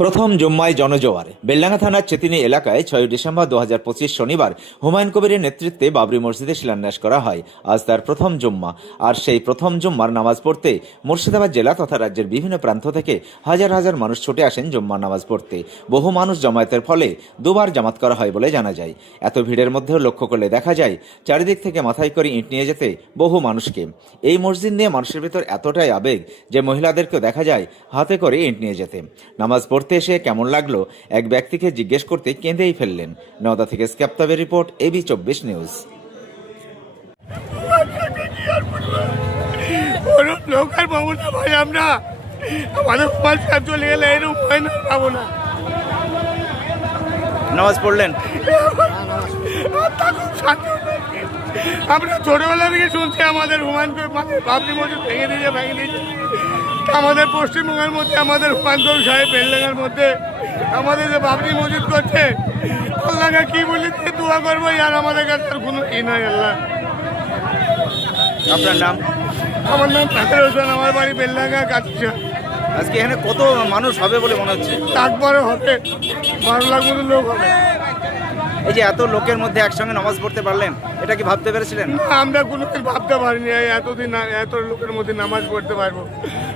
প্রথম জুম্মায় জনজোয়ার। বেলডাঙ্গা থানার চেতিনি এলাকায় ছয় ডিসেম্বর দু হাজার পঁচিশ শনিবার হুমায়ুন কবিরের নেতৃত্বে বাবরি মসজিদে শিলান্যাস করা হয়। আজ তার প্রথম জুম্মা। আর সেই প্রথম জুম্মার নামাজ পড়তে মুর্শিদাবাদ জেলা তথা রাজ্যের বিভিন্ন প্রান্ত থেকে হাজার হাজার মানুষ ছুটে আসেন জুম্মার নামাজ পড়তে। বহু মানুষ জমায়েতের ফলে দুবার জামাত করা হয় বলে জানা যায়। এত ভিড়ের মধ্যেও লক্ষ্য করলে দেখা যায়, চারিদিক থেকে মাথায় করে ইট নিয়ে যেতে বহু মানুষকে। এই মসজিদ নিয়ে মানুষের ভিতর এতটাই আবেগ যে মহিলাদেরকেও দেখা যায় হাতে করে ইট নিয়ে যেতে। নামাজ পড়তে এসে কেমন লাগল এক ব্যক্তিকে জিজ্ঞেস করতে কেঁদেই ফেললেন। নওদা থেকে স্ক্যাপ্তাবের রিপোর্ট এবি চব্বিশ নিউজ। পাবো না ভাই আমরা আমাদের পাঁচ সাত চলে গেলে এরকম না পাবো না। নামাজ পড়লেন। আমরা ছোটবেলা থেকে শুনছি আমাদের হুমায়ুন বাবরি মসজিদ ভেঙে দিয়েছে ভেঙে দিয়েছে। আমাদের পশ্চিমবঙ্গের মধ্যে আমাদের কবির সাহেব বেলডাঙ্গার মধ্যে আমাদের যে বাবরি মজুদ করছে আল্লাহকে কি বলি দোয়া করব আর আমাদের কাছে আর কোনো ই নয় আল্লাহ। আপনার নাম? আমার নাম তাকের হোসেন আমার বাড়ি বেলডাঙ্গা কাছে আজকে এখানে কত মানুষ হবে বলে মনে হচ্ছে? তারপরে হবে বারো লাখ মতো লোক হবে। এই যে এত লোকের মধ্যে একসঙ্গে নামাজ পড়তে পারলেন এটা কি ভাবতে পেরেছিলেন? না, আমরা কোনোদিন ভাবতে পারিনি এই এতদিন না- এত লোকের মধ্যে নামাজ পড়তে পারব।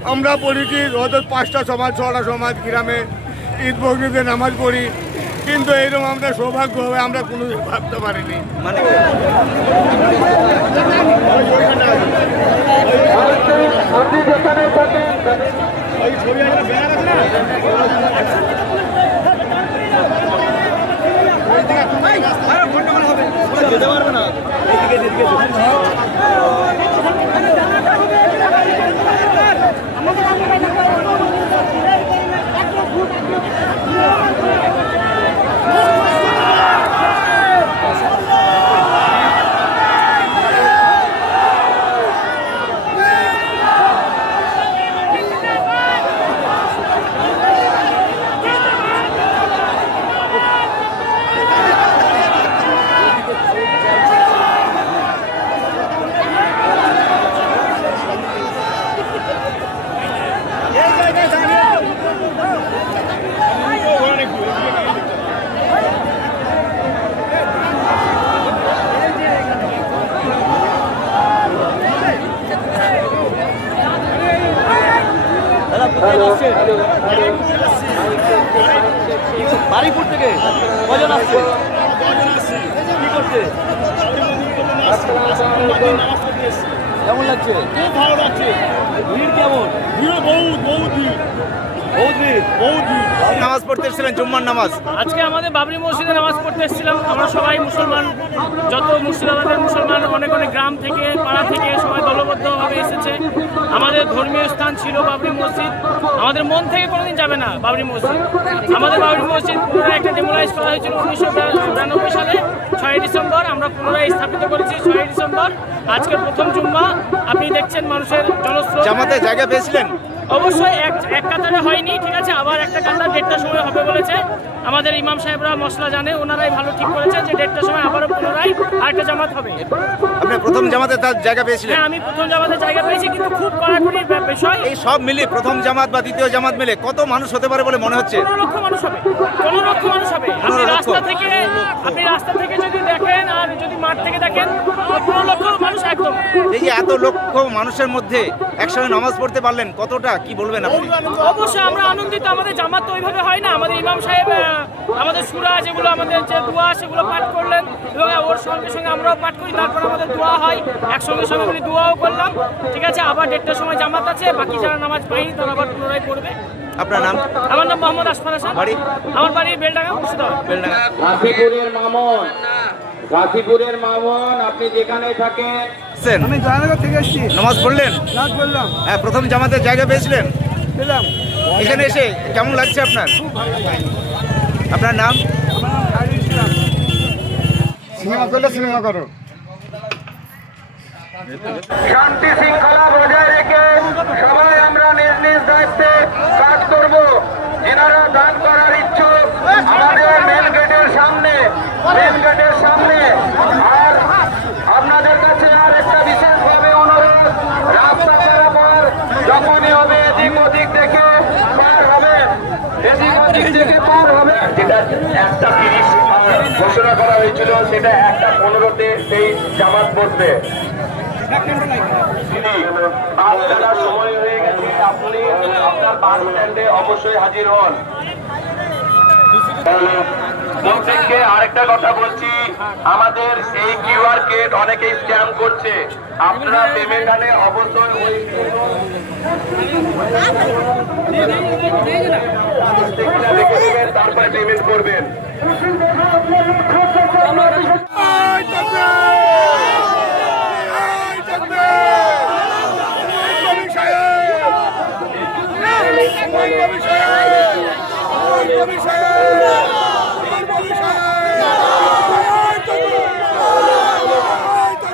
আমরা পড়েছি হয়তো পাঁচটা সমাজ ছটা সমাজ গ্রামে ঈদ বকরিতে নামাজ পড়ি। কিন্তু এইরকম আমরা সৌভাগ্য হবে আমরা কোনোদিন ভাবতে পারিনি। মানে বাড়িপুর থেকে কজন আসছে? কি করছে? কেমন লাগছে? খুব ভালো লাগছে। ভিড় কেমন? ভিড় বহুত বহুত ভিড়। বহুত ভিড়? বহুত ভিড়। নামাজ পড়তে এসেছিলেন জুম্মার নামাজ। আজকে আমাদের বাবরি মসজিদে নামাজ পড়তে এসেছিলাম। আমরা সবাই মুসলমান। যত মুর্শিদাবাদের মুসলমান অনেক অনেক গ্রাম থেকে পাড়া থেকে সবাই দলবদ্ধভাবে আমাদের ধর্মীয় স্থান ছিল বাবরি মসজিদ। আমাদের মন থেকে কোনোদিন যাবে না বাবরি মসজিদ। আমাদের বাবরি মসজিদ পুনরায় একটা ডেমোলাইজ করা হয়েছিল উনিশশো চুরানব্বই সালে, ছয় ডিসেম্বর। আমরা পুনরায় স্থাপিত করেছি ছয় ডিসেম্বর। আজকে প্রথম জুম্মা। আপনি দেখছেন মানুষের জনস্রোত। জামাতে জায়গা পেয়েছিলেন? অবশ্যই এক এক কাতারে হয়নি ঠিক আছে? আবার একটা কাতার দেড়টার সময় হবে বলেছে। আমাদের ইমাম সাহেবরা মশলা জানে ওনারাই ভালো ঠিক করেছে যে দেড়টার সময় আবারও পুনরায় আরেকটা জামাত হবে। আপনি প্রথম জামাতে তার জায়গা পেয়েছিলেন? হ্যাঁ আমি প্রথম জামাতে জায়গা পেয়েছি কিন্তু খুব কড়াকড়ির বিষয় এই সব মিলিয়ে প্রথম জামাত বা দ্বিতীয় জামাত মিলে কত মানুষ হতে পারে বলে মনে হচ্ছে? পনেরো লক্ষ মানুষ হবে পনেরো লক্ষ মানুষ হবে। আপনি রাস্তা থেকে আপনি রাস্তা থেকে যদি দেখেন আর যদি মাঠ থেকে দেখেন পনেরো লক্ষ মানুষ একদম। এই যে এত লক্ষ মানুষের মধ্যে একসঙ্গে নামাজ পড়তে পারলেন কতটা কি বলবেন আপনি? অবশ্যই আমরা আনন্দিত আমাদের জামাত তো ওইভাবে হয় না। আমাদের ইমাম সাহেব আমাদের সুরা যেগুলো আমাদের যে দোয়া সেগুলো পাঠ করলেন এবং ওর সঙ্গে সঙ্গে আমরাও পাঠ করি। তারপর আমাদের দোয়া হয়। একসঙ্গে সঙ্গে আমি দোয়াও করলাম। ঠিক আছে আবার দেড়টার সময় জামাত আছে। বাকি যারা নামাজ পাইনি তারা আবার পুনরায় পড়বে। আপনার নাম? আমার নাম মোহাম্মদ আশফার হাসান। বাড়ি? আমার বাড়ি বেলডাঙ্গা মুর্শিদাবাদ। বেলডাঙ্গা। গাজীপুরের মামন। গাজীপুরের মামন আপনি যেখানে থাকেন আছেন? আমি জয়নগর থেকে এসেছি। নামাজ পড়লেন? নাচ বললাম হ্যাঁ প্রথম জামাতে জায়গা পেয়েছিলেন? পেলাম। এখানে এসে কেমন লাগছে আপনার? আপনার নাম? সিনেমা করলে সিনেমা করো। শান্তি শৃঙ্খলা বজায় রেখে সবাই আমরা নিজ নিজ দায়িত্বে কাজ করব। যেনারা দান করার ইচ্ছুক। আমাদের মেন গেটের সামনে মেন গেটের সামনে আর আপনাদের কাছে আর একটা বিশেষভাবে অনুরোধ রাস্তা পারাপার যখনই হবে, এদিক ওদিক দেখে পার হবে। এদিক ওদিক দিক থেকে পার হবে। একটা তিরিশ ঘোষণা করা হয়েছিল, সেটা একটা পনেরোতে সেই জামাত বসবে। দিদি সময় হয়ে গেছে, আপনি আপনার বাস স্ট্যান্ডে অবশ্যই হাজির হন। প্রত্যেককে আরেকটা কথা বলছি। আমাদের এই কিউআর কোড অনেকেই স্ক্যাম করছে। আপনারা পেমেন্ট আনে, অবশ্যই ওই তারপরে পেমেন্ট করবেন। আয়